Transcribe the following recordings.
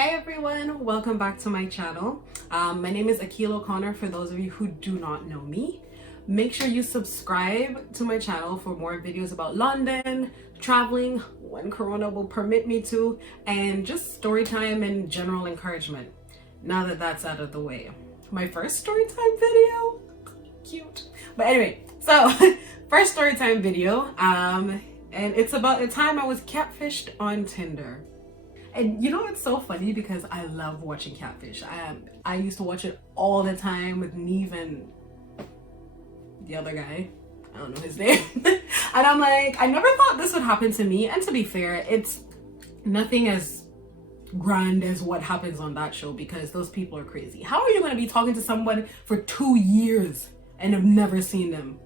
Hey everyone, welcome back to my channel. My name is Akil O'Connor for those of you who do not know me. Make sure you subscribe to my channel for more videos about London, traveling, when Corona will permit me to, and just story time and general encouragement. Now that that's out of the way. My first story time video? Cute. But anyway, so first story time video, and it's about the time I was catfished on Tinder. And you know, it's so funny because I love watching Catfish. I used to watch it all the time with Neve and the other guy. I don't know his name. And I'm like, I never thought this would happen to me. And to be fair, it's nothing as grand as what happens on that show because those people are crazy. How are you going to be talking to someone for 2 years and have never seen them?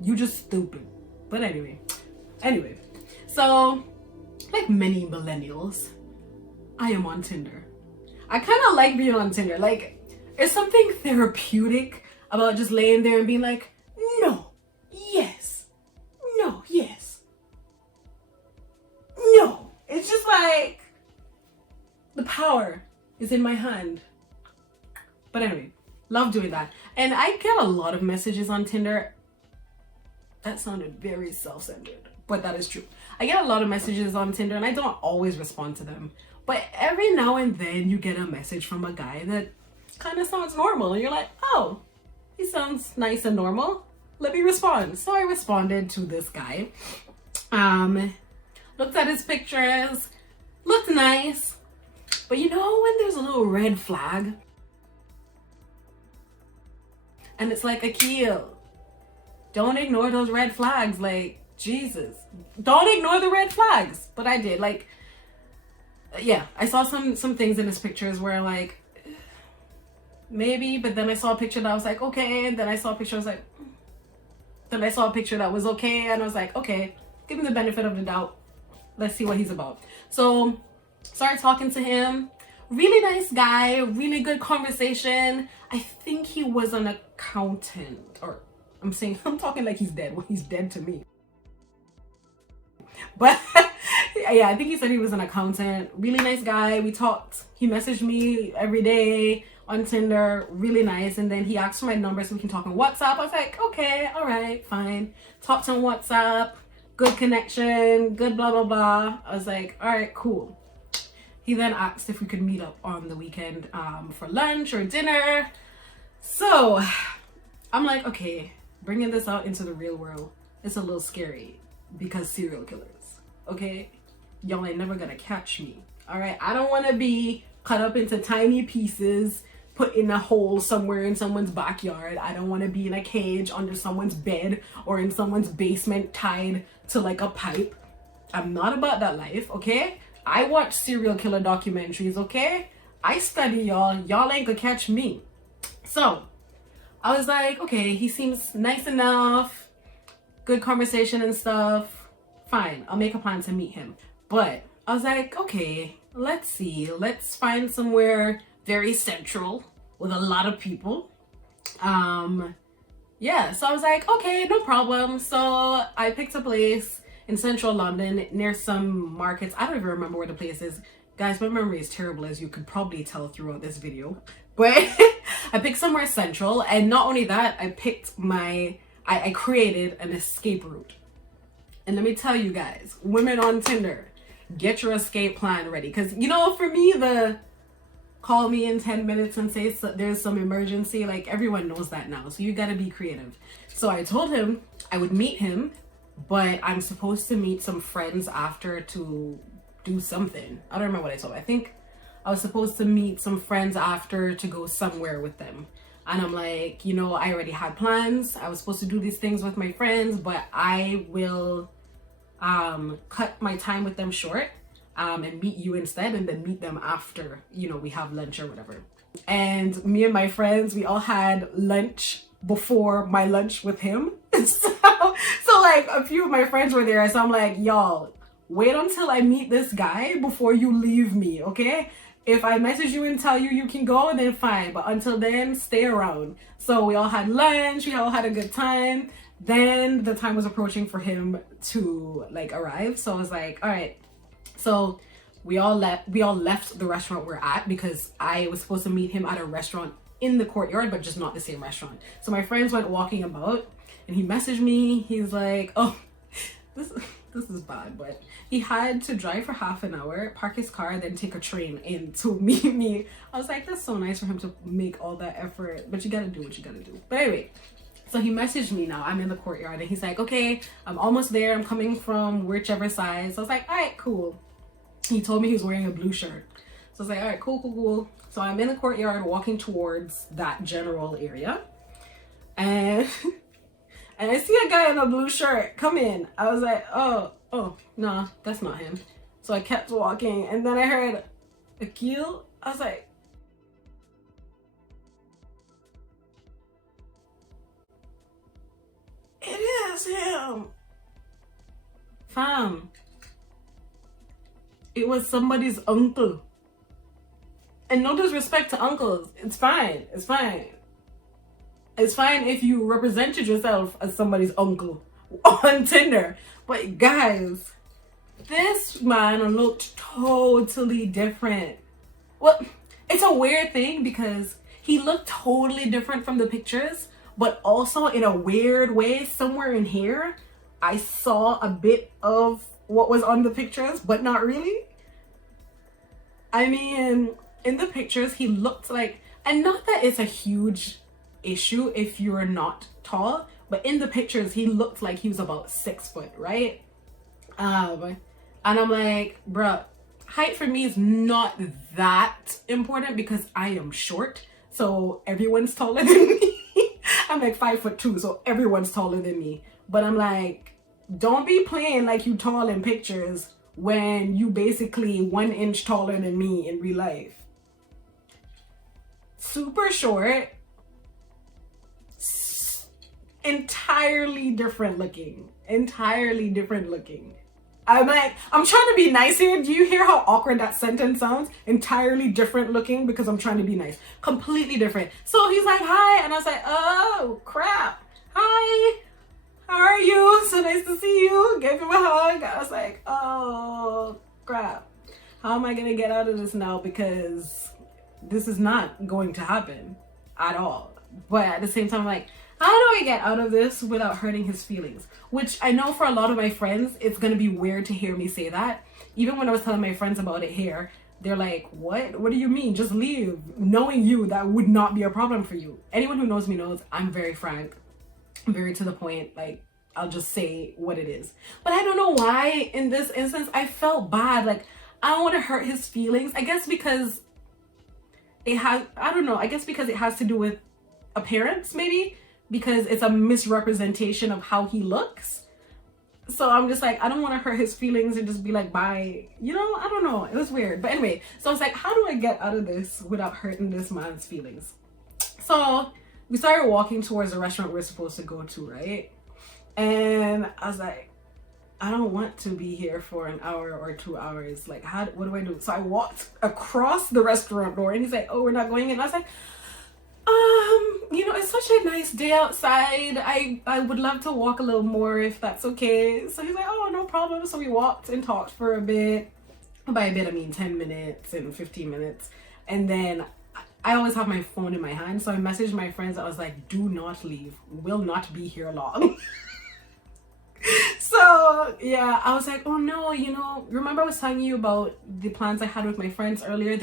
You just stupid. But anyway, so like many millennials, I am on Tinder. I kind of like being on Tinder. Like, there's something therapeutic about just laying there and being like, no, yes, no, yes, no. It's just like the power is in my hand. But anyway, love doing that. And I get a lot of messages on Tinder. That sounded very self-centered, but that is true. I get a lot of messages on Tinder and I don't always respond to them. But every now and then you get a message from a guy that kind of sounds normal and you're like, oh, he sounds nice and normal. Let me respond. So I responded to this guy. Looked at his pictures, looked nice. But you know when there's a little red flag? And it's like, Akil, don't ignore those red flags. Like, Jesus, don't ignore the red flags. But I did. Like, yeah, I saw some things in his pictures where like, maybe, but then I saw a picture that I was like, okay, and then I saw a picture I was like, then I saw a picture that was okay, and I was like, okay, give him the benefit of the doubt. Let's see what he's about. So started talking to him. Really nice guy, really good conversation. I think he was an accountant, or I'm talking like he's dead. Well, he's dead to me. But yeah, I think he said he was an accountant. Really nice guy. We talked. He messaged me every day on Tinder. Really nice. And then he asked for my number so we can talk on WhatsApp. I was like, okay, all right, fine. Talked on WhatsApp. Good connection. Good blah, blah, blah. I was like, all right, cool. He then asked if we could meet up on the weekend for lunch or dinner. So I'm like, okay, bringing this out into the real world, it's a little scary because serial killers, okay? Y'all ain't never gonna catch me, all right? I don't want to be cut up into tiny pieces, put in a hole somewhere in someone's backyard. I don't want to be in a cage under someone's bed or in someone's basement tied to like a pipe. I'm not about that life, okay? I watch serial killer documentaries, okay? I study y'all. Y'all ain't gonna catch me. So I was like, okay, he seems nice enough. Good conversation and stuff. Fine, I'll make a plan to meet him. But I was like, okay, let's see. Let's find somewhere very central with a lot of people. Yeah, so I was like, okay, no problem. So I picked a place in central London near some markets. I don't even remember where the place is. Guys, my memory is terrible, as you could probably tell throughout this video. But I picked somewhere central, and not only that, I created an escape route. And let me tell you guys, women on Tinder, get your escape plan ready. Because, you know, for me, the call me in 10 minutes and say there's some emergency, like everyone knows that now. So you gotta be creative. So I told him I would meet him, but I'm supposed to meet some friends after to do something. I don't remember what I told him. I think I was supposed to meet some friends after to go somewhere with them. And I'm like, you know, I already had plans. I was supposed to do these things with my friends, but I will cut my time with them short and meet you instead, and then meet them after, you know, we have lunch or whatever. And me and my friends, we all had lunch before my lunch with him. So like a few of my friends were there. So I'm like, y'all, wait until I meet this guy before you leave me, okay? If I message you and tell you you can go, then fine. But until then, stay around. So we all had lunch. We all had a good time. Then the time was approaching for him to like arrive. So I was like, all right. So We all left the restaurant we're at because I was supposed to meet him at a restaurant in the courtyard, but just not the same restaurant. So my friends went walking about, and he messaged me. He's like, oh, this is bad, but he had to drive for half an hour, park his car, then take a train in to meet me. I was like, that's so nice for him to make all that effort, but you gotta do what you gotta do. But anyway, so he messaged me now. I'm in the courtyard, and he's like, okay, I'm almost there. I'm coming from whichever side. So I was like, all right, cool. He told me he was wearing a blue shirt. So I was like, all right, cool. So I'm in the courtyard walking towards that general area. And and I see a guy in a blue shirt come in. I was like, oh, nah, that's not him. So I kept walking, and then I heard Akil. I was like, it is him. Fam. It was somebody's uncle. And no disrespect to uncles. It's fine. It's fine. It's fine if you represented yourself as somebody's uncle on Tinder. But guys, this man looked totally different. Well, it's a weird thing because he looked totally different from the pictures, but also in a weird way, somewhere in here, I saw a bit of what was on the pictures, but not really. I mean, in the pictures, he looked like, and not that it's a huge issue if you're not tall, but in the pictures, he looked like he was about 6 foot, right? And I'm like, bruh, height for me is not that important because I am short. So everyone's taller than me. I'm like 5'2", so everyone's taller than me. But I'm like, don't be playing like you tall in pictures when you basically 1 inch taller than me in real life. Super short, entirely different looking. I'm like, I'm trying to be nice here. Do you hear how awkward that sentence sounds? Entirely different looking because I'm trying to be nice. Completely different. So he's like, hi. And I was like, oh, crap. Hi. How are you? So nice to see you. Gave him a hug. I was like, oh, crap. How am I going to get out of this now? Because this is not going to happen at all. But at the same time, I'm like, how do I get out of this without hurting his feelings? Which I know for a lot of my friends, it's going to be weird to hear me say that. Even when I was telling my friends about it here, they're like, what? What do you mean? Just leave. Knowing you, that would not be a problem for you. Anyone who knows me knows I'm very frank. I'm very to the point. Like, I'll just say what it is. But I don't know why in this instance, I felt bad. Like, I don't want to hurt his feelings. I guess because it has, I don't know. I guess because it has to do with appearance, maybe. Because it's a misrepresentation of how he looks. So I'm just like, I don't want to hurt his feelings and just be like, bye. You know, I don't know. It was weird. But anyway, so I was like, how do I get out of this without hurting this man's feelings? So we started walking towards the restaurant we're supposed to go to, right? And I was like, I don't want to be here for an hour or 2 hours. Like, what do I do? So I walked across the restaurant door and he's like, oh, we're not going in. I was like, you know, it's such a nice day outside. I would love to walk a little more if that's okay. So he's like, oh, no problem. So we walked and talked for a bit. By a bit, I mean 10 minutes and 15 minutes. And then I always have my phone in my hand. So I messaged my friends. I was like, do not leave. We'll not be here long. So yeah, I was like, oh no, you know, remember I was telling you about the plans I had with my friends earlier?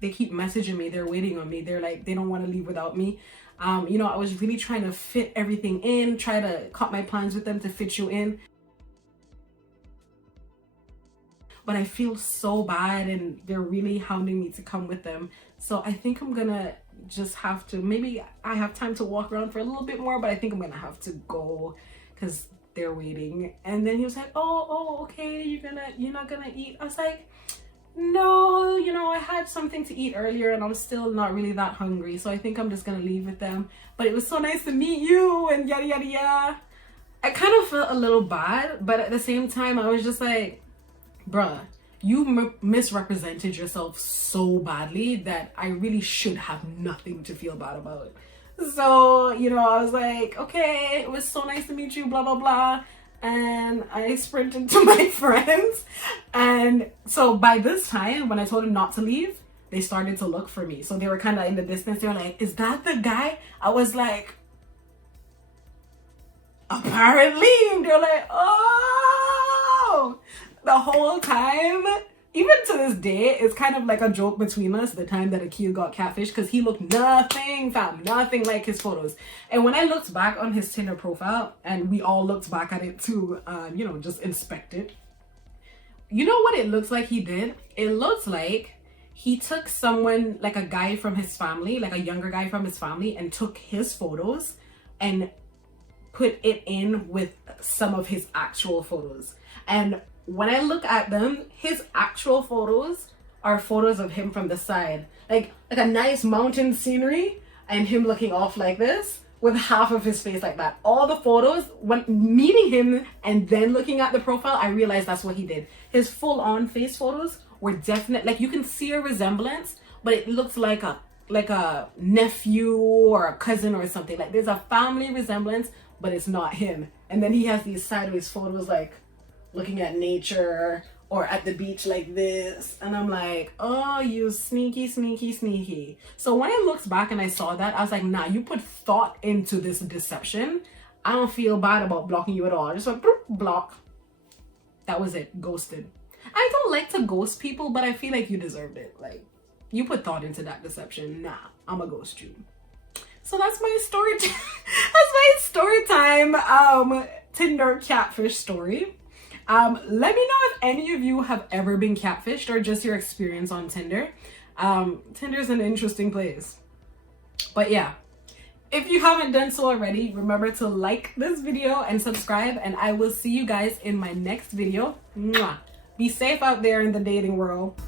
They keep messaging me. They're waiting on me. They're like, they don't want to leave without me. You know, I was really trying to fit everything in, try to cut my plans with them to fit you in. But I feel so bad and they're really hounding me to come with them. So I think I'm gonna just have to, maybe I have time to walk around for a little bit more, but I think I'm gonna have to go because they're waiting. And then he was like, oh, okay, you're not gonna eat. I was like, no, you know, I had something to eat earlier and I'm still not really that hungry, so I think I'm just gonna leave with them. But it was so nice to meet you and yada yada yada. I kind of felt a little bad, but at the same time I was just like, bruh, you misrepresented yourself so badly that I really should have nothing to feel bad about. So, you know, I was like, okay, it was so nice to meet you, blah blah blah. and I sprinted to my friends. And so by this time, when I told them not to leave, they started to look for me. So they were kind of in the distance. They were like, is that the guy? I was like, apparently. They were like, oh, the whole time. Even to this day, it's kind of like a joke between us, the time that Akil got catfished, because he looked nothing, fam, nothing like his photos. And when I looked back on his Tinder profile, and we all looked back at it too, you know, just inspect it. You know what it looks like he did? It looks like he took someone, like a guy from his family, like a younger guy from his family, and took his photos and put it in with some of his actual photos. And when I look at them, his actual photos are photos of him from the side, like a nice mountain scenery and him looking off like this with half of his face like that. All the photos, when meeting him and then looking at the profile, I realized that's what he did. His full-on face photos were definite, like you can see a resemblance, but it looks like a nephew or a cousin or something. Like there's a family resemblance, but it's not him. And then he has these sideways photos, like looking at nature or at the beach like this. And I'm like, oh, you sneaky, sneaky, sneaky. So when I looked back and I saw that, I was like, nah, you put thought into this deception. I don't feel bad about blocking you at all. I just went, block. That was it. Ghosted. I don't like to ghost people, but I feel like you deserved it. Like, you put thought into that deception. Nah, I'ma ghost you. So that's my story. That's my story time. Tinder catfish story. Let me know if any of you have ever been catfished or just your experience on Tinder. Tinder's an interesting place. But yeah, if you haven't done so already, remember to like this video and subscribe, and I will see you guys in my next video. Mwah. Be safe out there in the dating world.